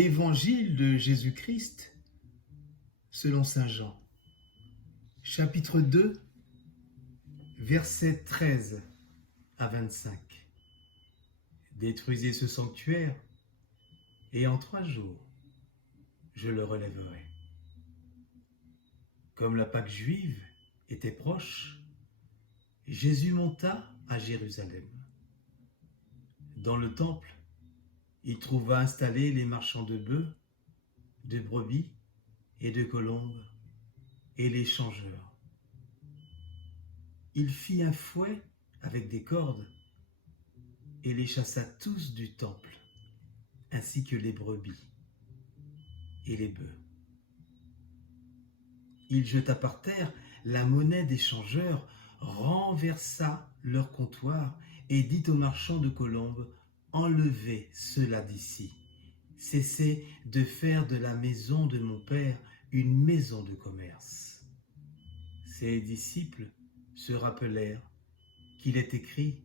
Évangile de Jésus-Christ selon saint Jean, chapitre 2, versets 13 à 25. Détruisez ce sanctuaire, et en 3 jours, je le relèverai. Comme la Pâque juive était proche, Jésus monta à Jérusalem. Dans le temple, il trouva installés les marchands de bœufs, de brebis et de colombes, et les changeurs. Il fit un fouet avec des cordes et les chassa tous du temple, ainsi que les brebis et les bœufs. Il jeta par terre la monnaie des changeurs, renversa leur comptoir et dit aux marchands de colombes: enlevez cela d'ici. Cessez de faire de la maison de mon Père une maison de commerce. Ses disciples se rappelèrent qu'il est écrit: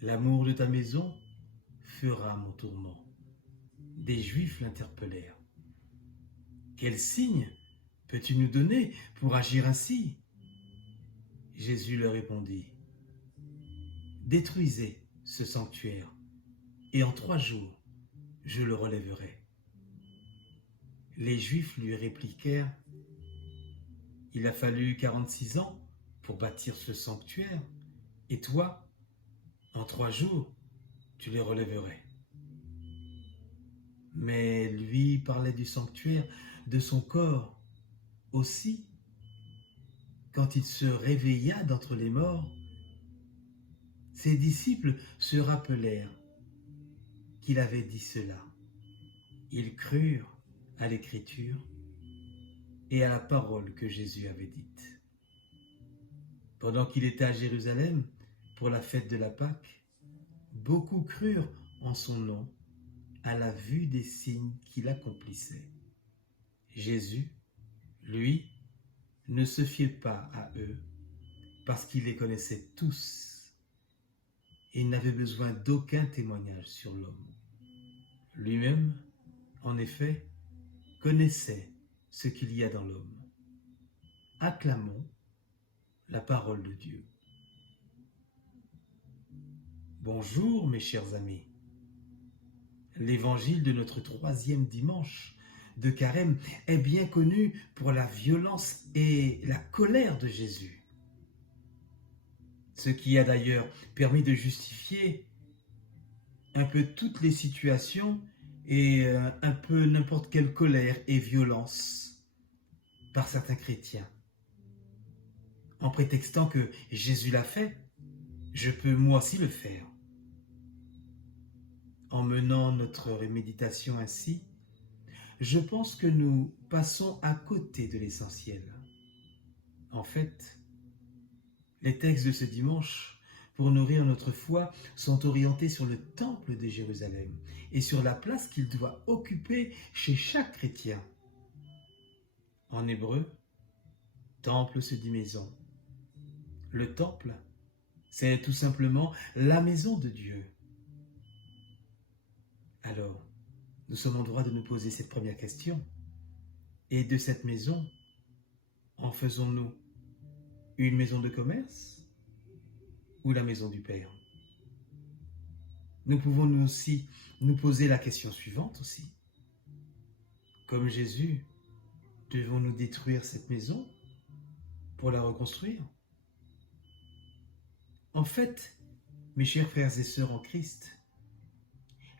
l'amour de ta maison fera mon tourment. Des Juifs l'interpellèrent: quel signe peux-tu nous donner pour agir ainsi? Jésus leur répondit: détruisez ce sanctuaire, et en 3 jours, je le relèverai. Les Juifs lui répliquèrent: il a fallu 46 ans pour bâtir ce sanctuaire, et toi, en 3 jours, tu le relèverais. Mais lui parlait du sanctuaire de son corps aussi. Quand il se réveilla d'entre les morts, ses disciples se rappelèrent qu'il avait dit cela. Ils crurent à l'Écriture et à la parole que Jésus avait dite. Pendant qu'il était à Jérusalem pour la fête de la Pâque, beaucoup crurent en son nom à la vue des signes qu'il accomplissait. Jésus, lui, ne se fiait pas à eux parce qu'il les connaissait tous et il n'avait besoin d'aucun témoignage sur l'homme. Lui-même, en effet, connaissait ce qu'il y a dans l'homme. Acclamons la parole de Dieu. Bonjour mes chers amis. L'évangile de notre 3e dimanche de Carême est bien connu pour la violence et la colère de Jésus. Ce qui a d'ailleurs permis de justifier un peu toutes les situations et un peu n'importe quelle colère et violence par certains chrétiens. En prétextant que Jésus l'a fait, je peux moi aussi le faire. En menant notre méditation ainsi, je pense que nous passons à côté de l'essentiel. En fait, les textes de ce dimanche, pour nourrir notre foi, sont orientés sur le temple de Jérusalem et sur la place qu'il doit occuper chez chaque chrétien. En hébreu, temple se dit maison. Le temple, c'est tout simplement la maison de Dieu. Alors, nous sommes en droit de nous poser cette première question. Et de cette maison, en faisons-nous une maison de commerce ou la maison du Père? Nous pouvons nous aussi nous poser la question suivante aussi. Comme Jésus, devons-nous détruire cette maison pour la reconstruire? En fait, mes chers frères et sœurs en Christ,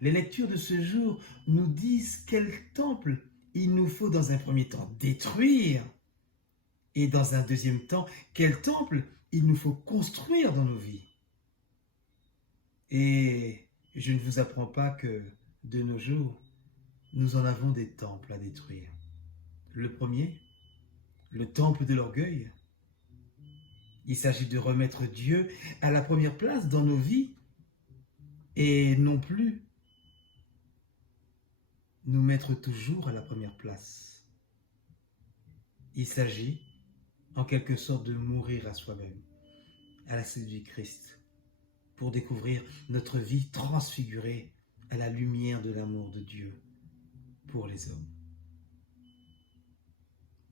les lectures de ce jour nous disent quel temple il nous faut dans un premier temps détruire et dans un deuxième temps quel temple il nous faut construire dans nos vies. Et je ne vous apprends pas que de nos jours, nous en avons des temples à détruire. Le premier, le temple de l'orgueil. Il s'agit de remettre Dieu à la première place dans nos vies et non plus nous mettre toujours à la première place. Il s'agit en quelque sorte de mourir à soi-même, à la suite du Christ, pour découvrir notre vie transfigurée à la lumière de l'amour de Dieu. pour les hommes.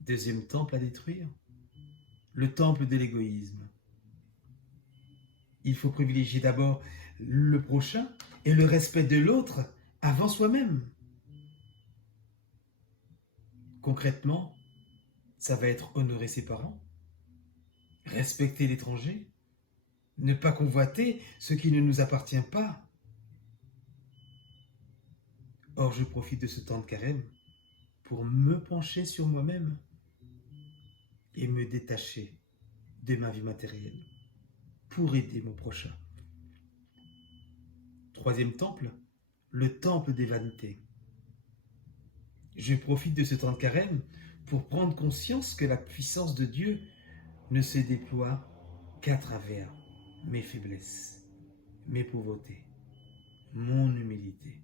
Deuxième temple à détruire, le temple de l'égoïsme. Il faut privilégier d'abord le prochain et le respect de l'autre avant soi-même. Concrètement, ça va être honorer ses parents, respecter l'étranger, ne pas convoiter ce qui ne nous appartient pas. Or, je profite de ce temps de carême pour me pencher sur moi-même et me détacher de ma vie matérielle pour aider mon prochain. Troisième temple, le temple des vanités. Je profite de ce temps de carême pour prendre conscience que la puissance de Dieu ne se déploie qu'à travers mes faiblesses, mes pauvretés, mon humilité.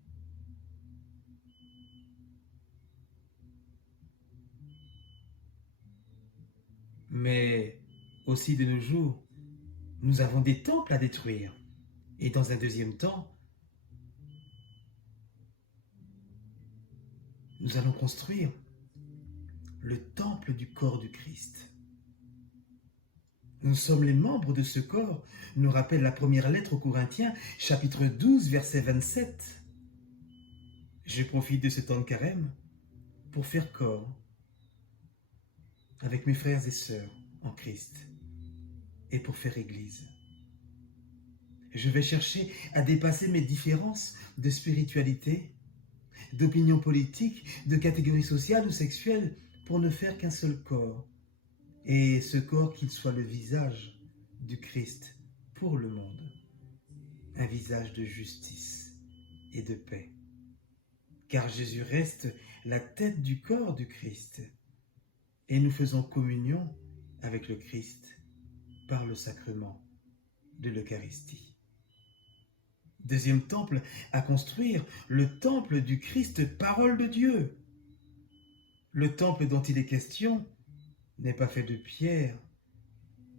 Mais aussi de nos jours, nous avons des temples à détruire. Et dans un deuxième temps, nous allons construire le temple du corps du Christ. Nous sommes les membres de ce corps, nous rappelle la première lettre aux Corinthiens, chapitre 12, verset 27. Je profite de ce temps de carême pour faire corps avec mes frères et sœurs en Christ et pour faire Église. Je vais chercher à dépasser mes différences de spiritualité, d'opinion politique, de catégorie sociale ou sexuelle pour ne faire qu'un seul corps. Et ce corps qu'il soit le visage du Christ pour le monde. Un visage de justice et de paix. Car Jésus reste la tête du corps du Christ. Et nous faisons communion avec le Christ par le sacrement de l'Eucharistie. Deuxième temple à construire, le temple du Christ, parole de Dieu. Le temple dont il est question n'est pas fait de pierre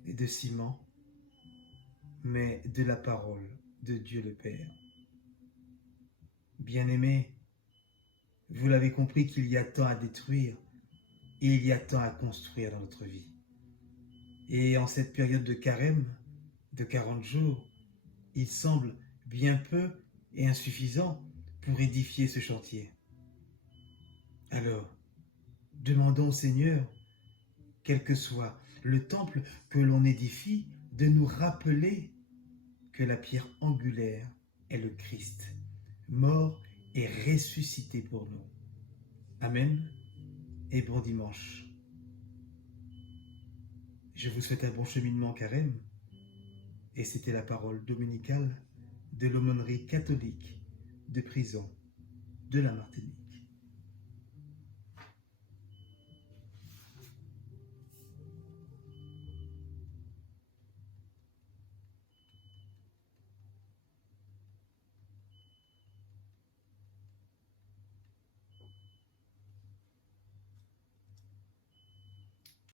et de ciment, mais de la parole de Dieu le Père. Bien-aimés, vous l'avez compris qu'il y a tant à détruire et il y a tant à construire dans notre vie. Et en cette période de carême, de 40 jours, il semble bien peu et insuffisant pour édifier ce chantier. Alors, demandons au Seigneur, quel que soit le temple que l'on édifie, de nous rappeler que la pierre angulaire est le Christ, mort et ressuscité pour nous. Amen et bon dimanche. Je vous souhaite un bon cheminement en carême et c'était la parole dominicale de l'aumônerie catholique de prison de la Martinique.